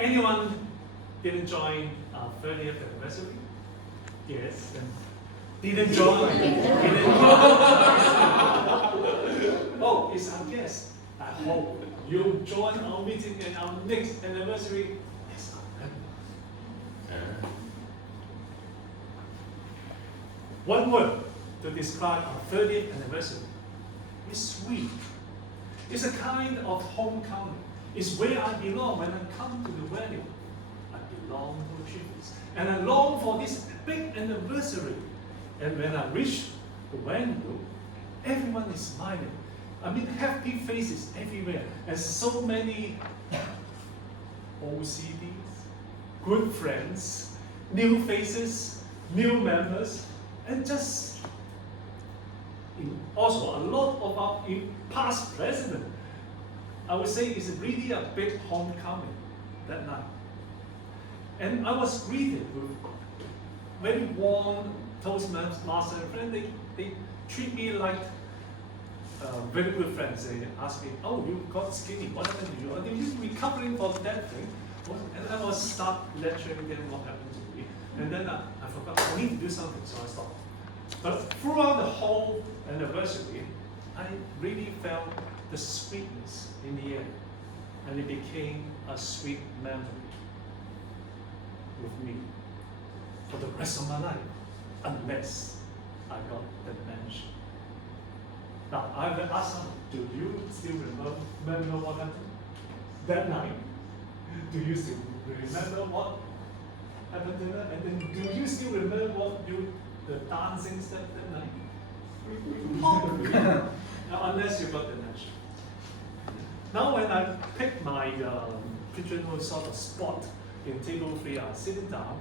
Anyone didn't join our 30th anniversary? Yes. And didn't join? Oh, it's our guest. I hope you'll join our meeting and our next anniversary. Yes, one word to describe our 30th anniversary. It's sweet. It's a kind of homecoming. It's where I belong when I come to the wedding. I belong to Achievers. And I long for this big anniversary. And when I reach the wedding room, everyone is smiling. I mean, happy faces everywhere. And so many OCDs, good friends, new faces, new members, and just also a lot of our past president. I would say it's really a big homecoming that night. And I was greeted with very warm Toastmasters friends. They treat me like very good friends. They ask me, "Oh, you got skinny. What happened to you? Are you recovering from that thing?" And I was start lecturing them what happened to me. And then I forgot, I need to do something, so I stopped. But throughout the whole anniversary, I really felt the sweetness in the air. And it became a sweet memory with me for the rest of my life, unless I got the mention. Now, I will ask someone, do you still remember what happened that night? Do you still remember what happened to that? And then do you still remember what the dancing step that night? Now, unless you got the mention. Now, when I pick my pigeonhole sort of spot in table 3, I'm sitting down,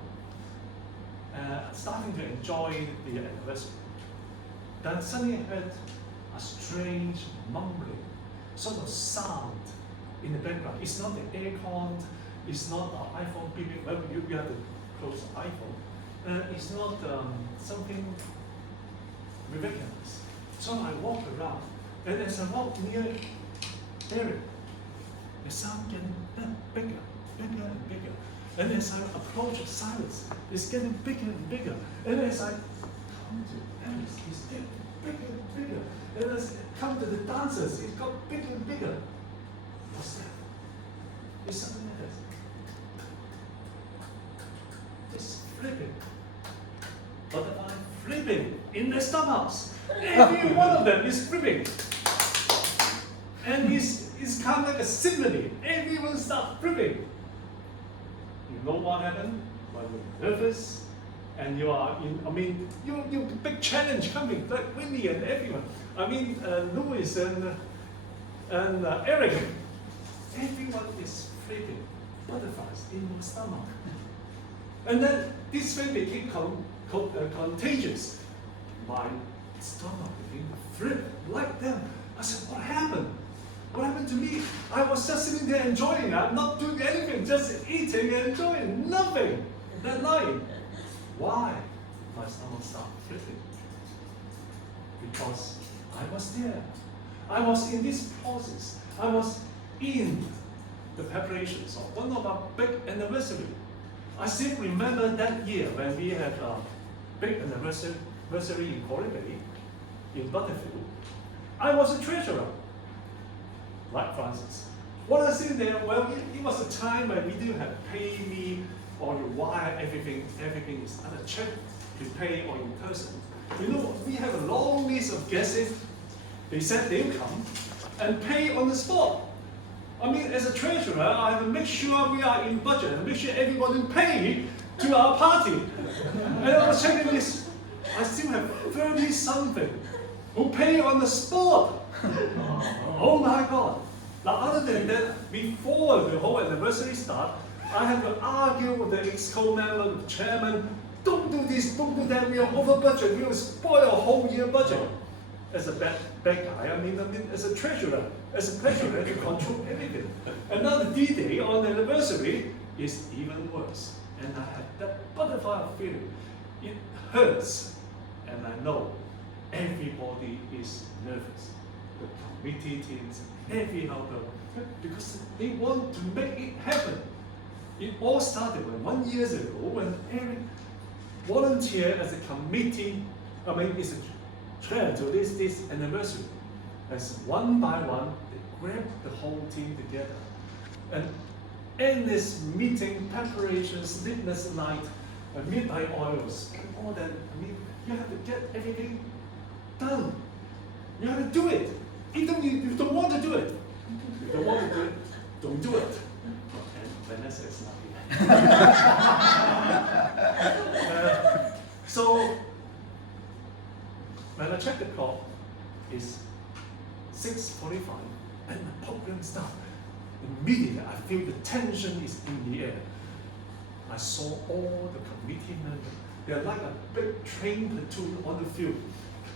starting to enjoy the anniversary. Then suddenly I heard a strange mumbling, sort of sound in the background. It's not the aircon, it's not our iPhone beeping. Well, you have to close the iPhone. It's not something ridiculous. So I walk around, and as I walk near Eric, the sound getting bigger and bigger. And as I approach Silas, it's getting bigger and bigger. And as I come to Alice, it's getting bigger and bigger. And as I come to the dancers, it got bigger and bigger. What's that? It's something like this. It's flipping. Butterfly flipping in their stomachs. Every one of them is flipping. And it's kind of like a symphony. Everyone starts flipping. You know what happened? When you're nervous and you are you big challenge coming, like Winnie and everyone. Louis and Eric. Everyone is flipping. Butterflies in my stomach. And then this thing became contagious. My stomach became flipped like them. I said, what happened? What happened to me? I was just sitting there enjoying. I'm not doing anything, just eating and enjoying. Nothing that night. Why? My stomach started flipping. Because I was there. I was in this process. I was in the preparations of one of our big anniversary. I still remember that year when we had a big anniversary in Corey Bay, in Butterfield. I was a treasurer. Like Francis. What I see there, well, it was a time when we didn't have pay me or you wire everything is on a check to pay or in person. You know, we have a long list of guests. They said they'll come and pay on the spot. As a treasurer, I have to make sure we are in budget and make sure everybody pay to our party. And I was checking this. I still have 30 something who pay on the spot. Oh my God. Now, other than that, before the whole anniversary start, I had to argue with the exco member, the chairman, don't do this, don't do that, we are over budget, we will spoil a whole year budget. As a bad guy, as a treasurer, as a treasurer, you control everything. Another D-Day on the anniversary is even worse. And I had that butterfly feeling. It hurts, and I know everybody is nervous. The committee teams, every helper, because they want to make it happen. It all started when 1 year ago when every volunteer as a committee, it's a chair to this anniversary. As one by one, they grabbed the whole team together. And endless meeting, preparation, sleepless night, midnight oils, and all that. You have to get everything done. You have to do it. Even if you don't want to do it. If you don't want to do it, don't do it. And Vanessa is not here. So, when I check the clock, it's 6:45 and the program starts. Immediately, I feel the tension is in the air. I saw all the committee members. They're like a big train platoon on the field,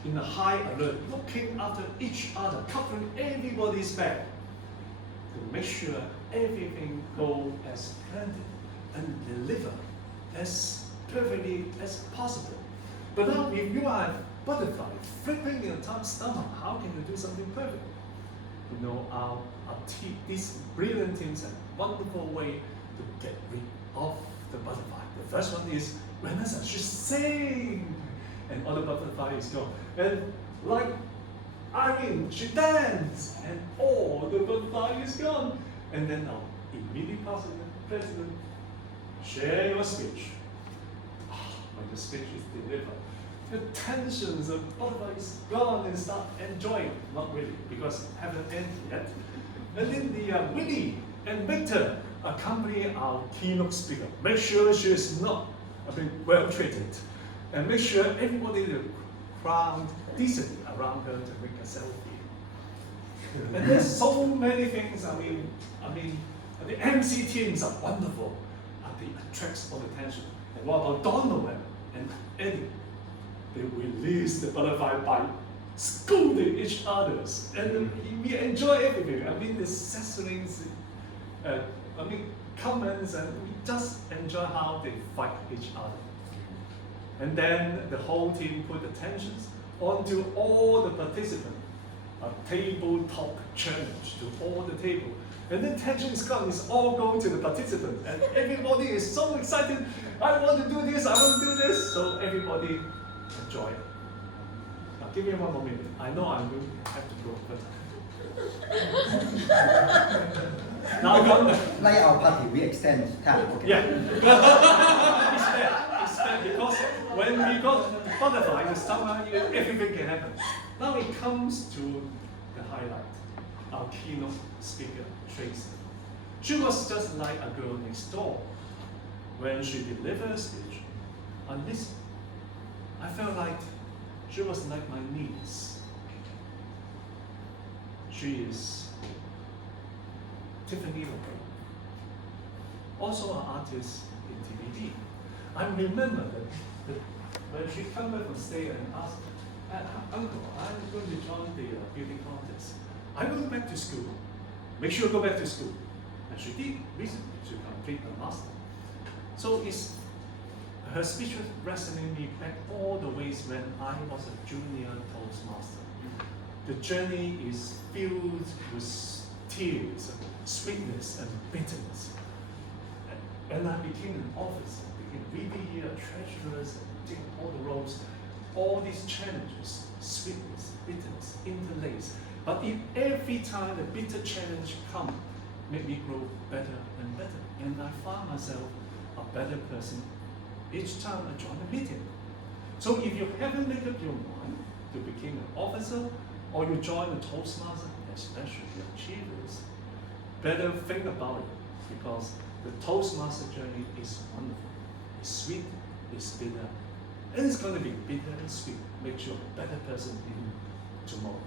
in a high alert, looking after each other, covering everybody's back to make sure everything goes as planned and deliver as perfectly as possible. But now, if you are a butterfly flipping in a tough stomach, how can you do something perfect? Our team, these brilliant teams have a wonderful way to get rid of the butterfly. The first one is Vanessa, she sing, and all the butterflies go. And like Irene, she dance, and all the butterfly is gone. And then our immediate president, share your speech. When the speech is delivered, the tensions of butterfly is gone and start enjoying. Not really, because haven't ended yet. And then the Winnie and Victor accompany our keynote speaker. Make sure she is not well treated, and make sure everybody is crowd decently around her to make a selfie. And there's so many things. The MC teams are wonderful. They attract all the attention. And what about Donald and Eddie? They release the butterfly by scolding each others, and we enjoy everything. The sessionings, comments, and we just enjoy how they fight each other. And then the whole team put attentions onto all the participants. A tabletop challenge to all the table. And then tension is gone, it's all going to the participants. And everybody is so excited. I want to do this, I want to do this. So everybody enjoy it. Now give me 1 more minute. I know I'm going to have to go, but now like our party, we extend time. Okay. Yeah. It's fair because when we got butterfly, the summer, everything can happen. Now it comes to the highlight. Our keynote speaker, Tracy. She was just like a girl next door. When she delivered a speech, I listened. I felt like she was like my niece. She is Tiffany Loper, also an artist in TVD. I remember that when she came back from stay and asked, Uncle, I'm going to join the beauty contest. I'm going back to school. Make sure you go back to school. And she did recently to complete her master. So her speech was resonating me back all the ways when I was a junior Toastmaster. The journey is filled with tears, sweetness, and bitterness. And I became an officer, became VP, treasurers, and taking all the roles. All these challenges, sweetness, bitterness, interlace. But if every time the bitter challenge comes, make me grow better and better. And I find myself a better person each time I join a meeting. So if you haven't made up your mind to become an officer, or you join the Toastmasters, especially the achievers, better think about it, because the Toastmaster journey is wonderful. It's sweet, it's bitter, and it's going to be bitter and sweet. Make you a better person in tomorrow.